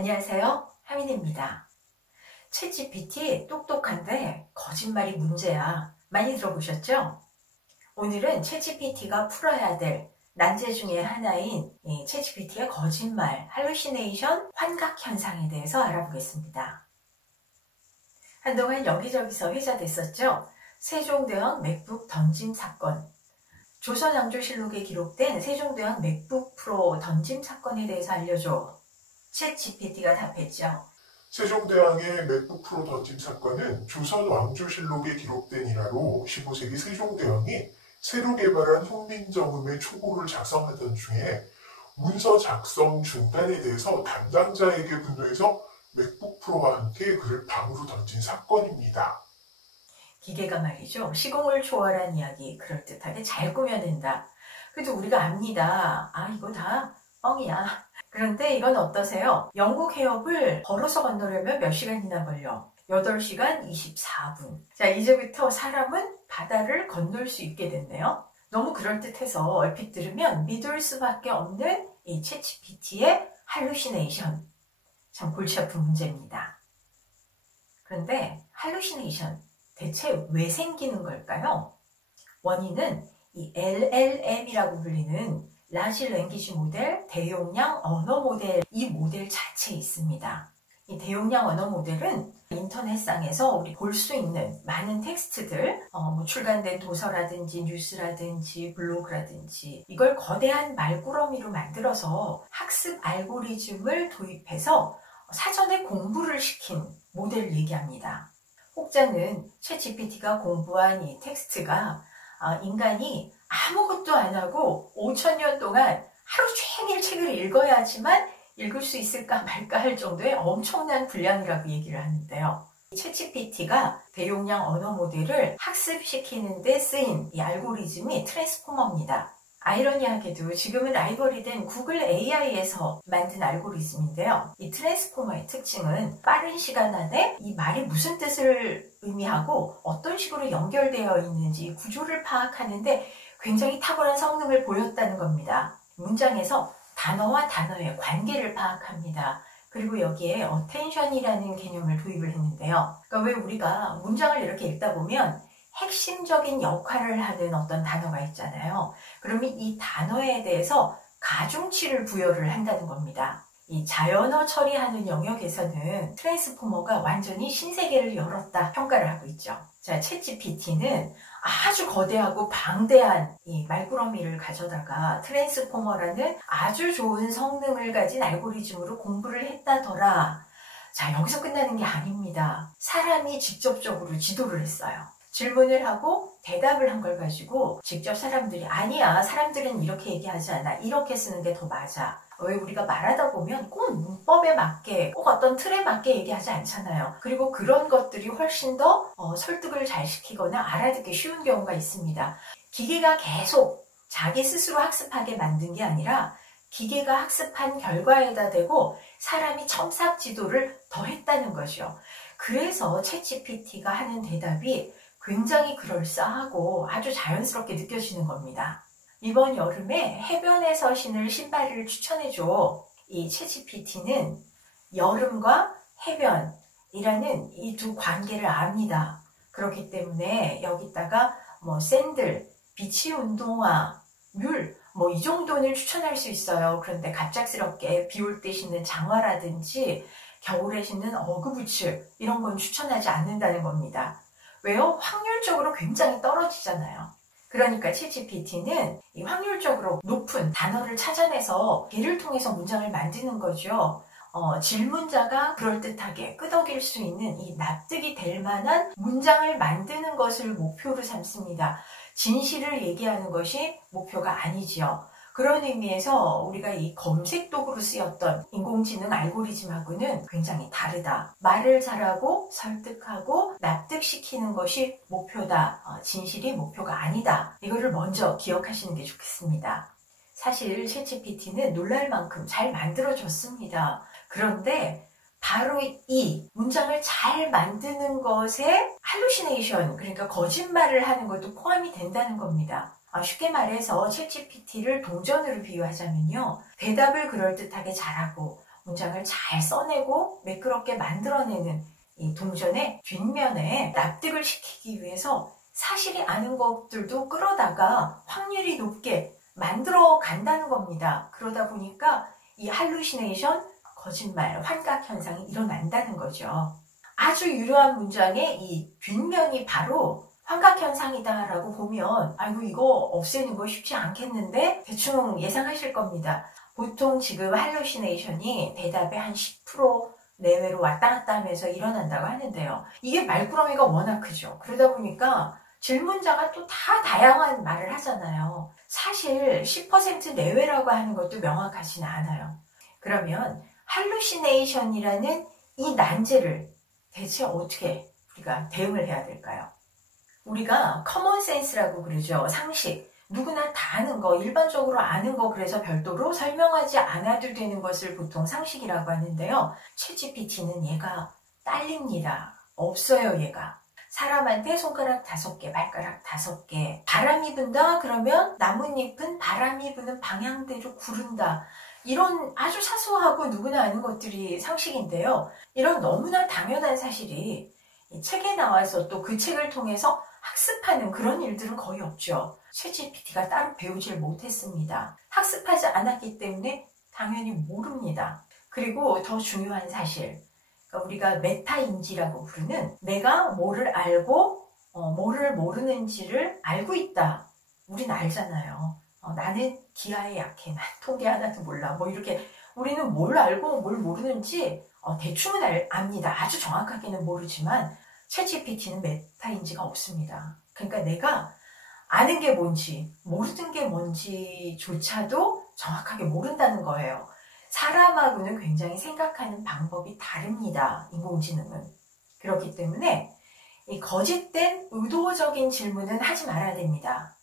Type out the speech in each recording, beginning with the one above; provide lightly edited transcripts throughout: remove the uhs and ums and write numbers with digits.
안녕하세요. 하민입니다. 챗GPT 똑똑한데 거짓말이 문제야. 많이 들어보셨죠? 오늘은 챗GPT가 풀어야 될 난제 중에 하나인 챗GPT의 거짓말, 할루시네이션, 환각 현상에 대해서 알아보겠습니다. 한동안 여기저기서 회자됐었죠? 세종대왕 맥북 던짐 사건. 조선왕조실록에 기록된 세종대왕 맥북 프로 던짐 사건에 대해서 알려줘. 챗GPT가 답했죠. 세종대왕의 맥북 프로 던짐 사건은 조선 왕조실록에 기록된 일화로 15세기 세종대왕이 새로 개발한 훈민정음의 초고를 작성하던 중에 문서 작성 중단에 대해서 담당자에게 분노해서 맥북 프로와 함께 그를 방으로 던진 사건입니다. 기계가 말이죠. 시공을 초월한 이야기 그럴듯하게 잘 꾸며낸다. 그래도 우리가 압니다. 이거 다 뻥이야. 그런데 이건 어떠세요? 영국 해협을 걸어서 건너려면 몇 시간이나 걸려? 8시간 24분. 자, 이제부터 사람은 바다를 건널 수 있게 됐네요. 너무 그럴듯해서 얼핏 들으면 믿을 수밖에 없는 이 챗GPT의 할루시네이션. 참 골치 아픈 문제입니다. 그런데 할루시네이션 대체 왜 생기는 걸까요? 원인은 이 LLM이라고 불리는 라지 랭귀지 모델, 대용량 언어 모델, 이 모델 자체에 있습니다. 이 대용량 언어 모델은 인터넷상에서 우리 볼 수 있는 많은 텍스트들, 출간된 도서라든지 뉴스라든지 블로그라든지 이걸 거대한 말꾸러미로 만들어서 학습 알고리즘을 도입해서 사전에 공부를 시킨 모델을 얘기합니다. 혹자는 챗GPT가 공부한 이 텍스트가 인간이 아무것도 안 하고 5,000년 동안 하루 종일 책을 읽어야지만 읽을 수 있을까 말까 할 정도의 엄청난 분량이라고 얘기를 하는데요. 챗GPT가 대용량 언어 모델을 학습시키는 데 쓰인 이 알고리즘이 트랜스포머입니다. 아이러니하게도 지금은 라이벌이 된 구글 AI에서 만든 알고리즘인데요. 이 트랜스포머의 특징은 빠른 시간 안에 이 말이 무슨 뜻을 의미하고 어떤 식으로 연결되어 있는지 구조를 파악하는데 굉장히 탁월한 성능을 보였다는 겁니다. 문장에서 단어와 단어의 관계를 파악합니다. 그리고 여기에 어텐션이라는 개념을 도입을 했는데요. 그러니까 왜 우리가 문장을 이렇게 읽다 보면 핵심적인 역할을 하는 어떤 단어가 있잖아요. 그러면 이 단어에 대해서 가중치를 부여를 한다는 겁니다. 이 자연어 처리하는 영역에서는 트랜스포머가 완전히 신세계를 열었다 평가를 하고 있죠. 자, 챗GPT는 아주 거대하고 방대한 이 말꾸러미를 가져다가 트랜스포머라는 아주 좋은 성능을 가진 알고리즘으로 공부를 했다더라. 자, 여기서 끝나는 게 아닙니다. 사람이 직접적으로 지도를 했어요. 질문을 하고 대답을 한 걸 가지고 직접 사람들이 아니야, 사람들은 이렇게 얘기하지 않아, 이렇게 쓰는 게 더 맞아. 왜 우리가 말하다 보면 꼭 문법에 맞게, 꼭 어떤 틀에 맞게 얘기하지 않잖아요. 그리고 그런 것들이 훨씬 더 설득을 잘 시키거나 알아듣기 쉬운 경우가 있습니다. 기계가 계속 자기 스스로 학습하게 만든 게 아니라 기계가 학습한 결과에다 대고 사람이 첨삭 지도를 더했다는 거죠. 그래서 챗GPT가 하는 대답이 굉장히 그럴싸하고 아주 자연스럽게 느껴지는 겁니다. 이번 여름에 해변에서 신을 신발을 추천해줘. 이 챗GPT는 여름과 해변이라는 이 두 관계를 압니다. 그렇기 때문에 여기다가 샌들, 비치 운동화, 뮬, 이 정도는 추천할 수 있어요. 그런데 갑작스럽게 비 올 때 신는 장화라든지 겨울에 신는 어그부츠 이런 건 추천하지 않는다는 겁니다. 왜요? 확률적으로 굉장히 떨어지잖아요. 그러니까 챗GPT는 이 확률적으로 높은 단어를 찾아내서 걔를 통해서 문장을 만드는 거죠. 질문자가 그럴듯하게 끄덕일 수 있는 이 납득이 될 만한 문장을 만드는 것을 목표로 삼습니다. 진실을 얘기하는 것이 목표가 아니지요. 그런 의미에서 우리가 이 검색 도구로 쓰였던 인공지능 알고리즘하고는 굉장히 다르다. 말을 잘하고 설득하고 납득시키는 것이 목표다. 진실이 목표가 아니다. 이거를 먼저 기억하시는 게 좋겠습니다. 사실 챗GPT는 놀랄 만큼 잘 만들어졌습니다. 그런데 바로 이 문장을 잘 만드는 것에 할루시네이션, 그러니까 거짓말을 하는 것도 포함이 된다는 겁니다. 쉽게 말해서 챗GPT를 동전으로 비유하자면요. 대답을 그럴듯하게 잘하고 문장을 잘 써내고 매끄럽게 만들어내는 이 동전의 뒷면에 납득을 시키기 위해서 사실이 아닌 것들도 끌어다가 확률이 높게 만들어 간다는 겁니다. 그러다 보니까 이 할루시네이션, 거짓말, 환각 현상이 일어난다는 거죠. 아주 유려한 문장의 이 뒷면이 바로 환각 현상이다라고 보면 아이고 이거 없애는 거 쉽지 않겠는데 대충 예상하실 겁니다. 보통 지금 할루시네이션이 대답의 한 10% 내외로 왔다 갔다 하면서 일어난다고 하는데요. 이게 말구렁이가 워낙 크죠. 그러다 보니까 질문자가 또 다 다양한 말을 하잖아요. 사실 10% 내외라고 하는 것도 명확하지는 않아요. 그러면 할루시네이션이라는 이 난제를 대체 어떻게 우리가 대응을 해야 될까요? 우리가 커먼 센스라고 그러죠. 상식. 누구나 다 아는 거, 일반적으로 아는 거, 그래서 별도로 설명하지 않아도 되는 것을 보통 상식이라고 하는데요. 챗GPT는 얘가 딸립니다. 없어요, 얘가. 사람한테 손가락 5개, 발가락 5개. 바람이 분다? 그러면 나뭇잎은 바람이 부는 방향대로 구른다. 이런 아주 사소하고 누구나 아는 것들이 상식인데요. 이런 너무나 당연한 사실이 이 책에 나와서 또 그 책을 통해서 학습하는 그런 일들은 거의 없죠. 챗GPT가 따로 배우질 못했습니다. 학습하지 않았기 때문에 당연히 모릅니다. 그리고 더 중요한 사실, 그러니까 우리가 메타인지라고 부르는 내가 뭐를 알고 뭐를 모르는지를 알고 있다. 우린 알잖아요. 나는 기하에 약해. 난 통계 하나도 몰라. 뭐 이렇게 우리는 뭘 알고 뭘 모르는지 대충은 압니다. 아주 정확하게는 모르지만 챗GPT는 메타인지가 없습니다. 그러니까 내가 아는 게 뭔지 모르는 게 뭔지조차도 정확하게 모른다는 거예요. 사람하고는 굉장히 생각하는 방법이 다릅니다. 인공지능은. 그렇기 때문에 이 거짓된 의도적인 질문은 하지 말아야 됩니다.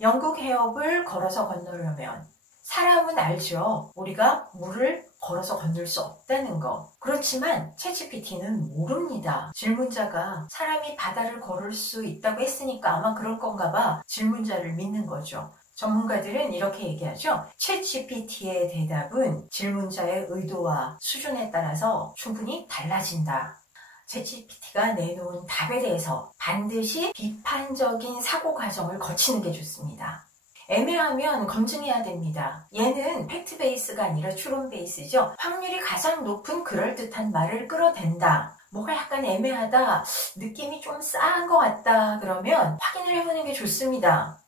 영국 해협을 걸어서 건너려면 사람은 알죠. 우리가 물을 걸어서 건널 수 없다는 거. 그렇지만 챗GPT는 모릅니다. 질문자가 사람이 바다를 걸을 수 있다고 했으니까 아마 그럴 건가 봐 질문자를 믿는 거죠. 전문가들은 이렇게 얘기하죠. 챗GPT의 대답은 질문자의 의도와 수준에 따라서 충분히 달라진다. 챗GPT가 내놓은 답에 대해서 반드시 비판적인 사고 과정을 거치는 게 좋습니다. 애매하면 검증해야 됩니다. 얘는 팩트 베이스가 아니라 추론 베이스죠. 확률이 가장 높은 그럴듯한 말을 끌어댄다. 뭐가 약간 애매하다, 느낌이 좀 싸한 것 같다 그러면 확인을 해보는 게 좋습니다.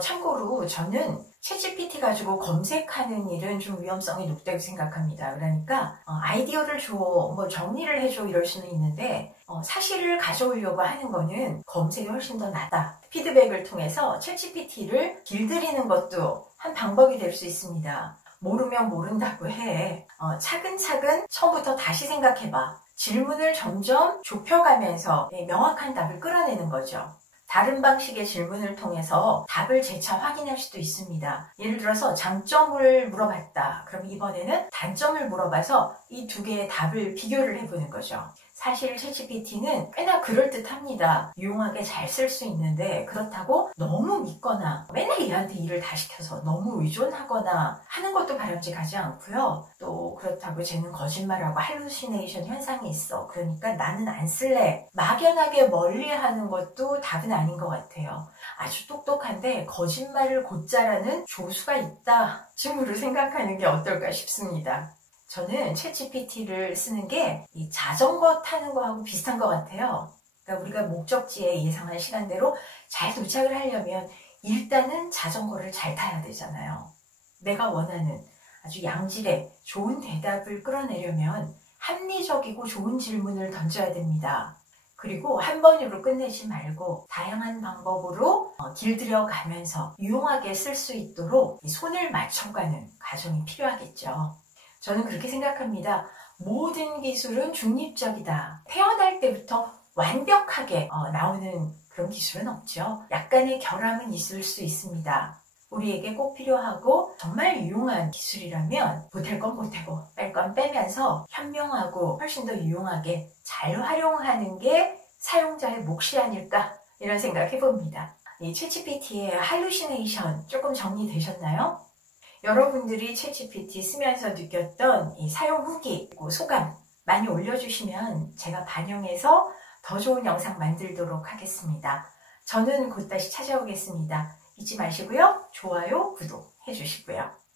참고로 저는 챗GPT 가지고 검색하는 일은 좀 위험성이 높다고 생각합니다. 그러니까 아이디어를 줘, 뭐 정리를 해줘 이럴 수는 있는데 사실을 가져오려고 하는 거는 검색이 훨씬 더 낫다. 피드백을 통해서 챗GPT를 길들이는 것도 한 방법이 될 수 있습니다. 모르면 모른다고 해. 차근차근 처음부터 다시 생각해봐. 질문을 점점 좁혀가면서 명확한 답을 끌어내는 거죠. 다른 방식의 질문을 통해서 답을 재차 확인할 수도 있습니다. 예를 들어서 장점을 물어봤다. 그럼 이번에는 단점을 물어봐서 이 두 개의 답을 비교를 해보는 거죠. 사실 챗GPT는 꽤나 그럴듯합니다. 유용하게 잘 쓸 수 있는데 그렇다고 너무 믿거나 맨날 얘한테 일을 다 시켜서 너무 의존하거나 하는 것도 바람직하지 않고요. 또 그렇다고 쟤는 거짓말하고 할루시네이션 현상이 있어. 그러니까 나는 안 쓸래. 막연하게 멀리하는 것도 답은 아닌 것 같아요. 아주 똑똑한데 거짓말을 곧잘하는 조수가 있다 쯤으로 생각하는 게 어떨까 싶습니다. 저는 챗GPT를 쓰는 게 이 자전거 타는 거하고 비슷한 것 같아요. 그러니까 우리가 목적지에 예상한 시간대로 잘 도착을 하려면 일단은 자전거를 잘 타야 되잖아요. 내가 원하는 아주 양질의 좋은 대답을 끌어내려면 합리적이고 좋은 질문을 던져야 됩니다. 그리고 한 번으로 끝내지 말고 다양한 방법으로 길들여 가면서 유용하게 쓸 수 있도록 손을 맞춰가는 과정이 필요하겠죠. 저는 그렇게 생각합니다. 모든 기술은 중립적이다. 태어날 때부터 완벽하게 나오는 그런 기술은 없죠. 약간의 결함은 있을 수 있습니다. 우리에게 꼭 필요하고 정말 유용한 기술이라면 보탤 건 보태고 뺄 건 빼면서 현명하고 훨씬 더 유용하게 잘 활용하는 게 사용자의 몫이 아닐까 이런 생각 해봅니다. 이 챗GPT의 할루시네이션 조금 정리되셨나요? 여러분들이 챗GPT 쓰면서 느꼈던 이 사용 후기, 그리고 소감 많이 올려주시면 제가 반영해서 더 좋은 영상 만들도록 하겠습니다. 저는 곧 다시 찾아오겠습니다. 잊지 마시고요. 좋아요, 구독 해주시고요.